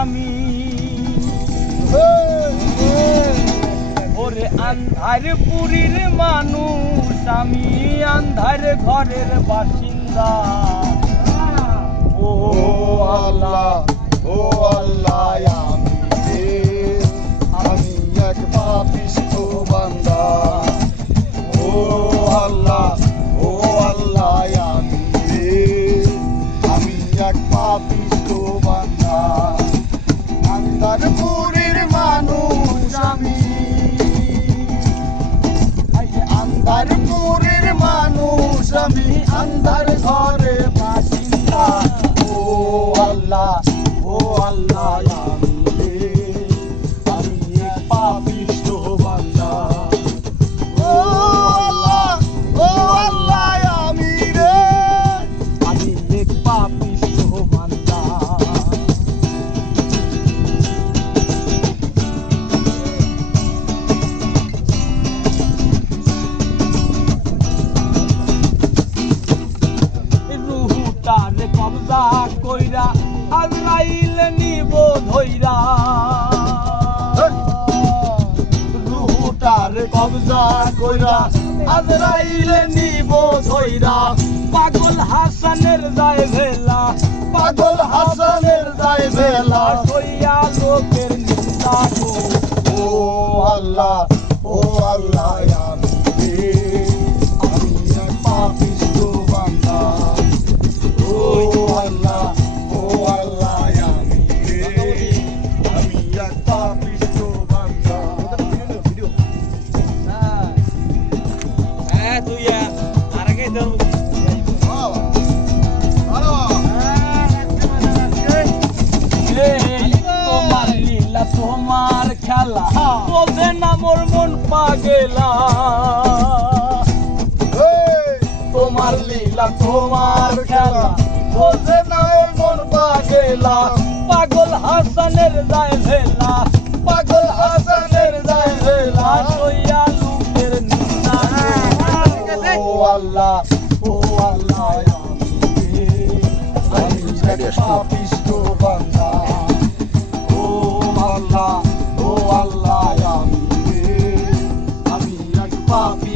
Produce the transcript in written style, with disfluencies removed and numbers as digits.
আমি ওরে আন্ধার পুরীর মানুষ আমি আন্ধার ঘরের বাসিন্দা ও আল্লাহ ও আল্লাহ আমি এক পাপিষ্ঠ বান্দা ও আল্লাহ আমি এক পাপিষ্ঠ বান্দা আন্ধারপুরের মানুষ আমি আন্ধারপুরের মানুষ আমি আন্ধার ঘরে বাসিন্দা ও আল্লাহ আমি এক পাপিষ্ঠ বান্দা ও আল্লাহ আমি এক পাপিষ্ঠ বান্দা রুহুটারে কবজা কইরা আজরাইল নিব ধইরা রুহুটারে কবজা কইরা আজরাইল নিব ধইরা পাগল হাসানের যায় ভেলা পাগল হাসানের যায় ভেলা কইয়া লোকের নিন্দা গো ও আল্লাহ আমি এক পাপিষ্ঠ বান্দা ও আল্লাহ আমি এক পাপিষ্ঠ বান্দা তুই আরেকে ধরু তোমার লীলা তোমার খেলা বোঝে না মোর মন পাগেলা তোমার লীলা তোমার খেলা বোঝে না মোর মন পাগেলা পাগল হাসানের যায় ভেলা পাগল হাসানের যায় ভেলা সইয়া লোকের নিন্দা ও আল্লাহ আমি এক পাপিষ্ঠ বান্দা ও আল্লাহ আমি এক পাপি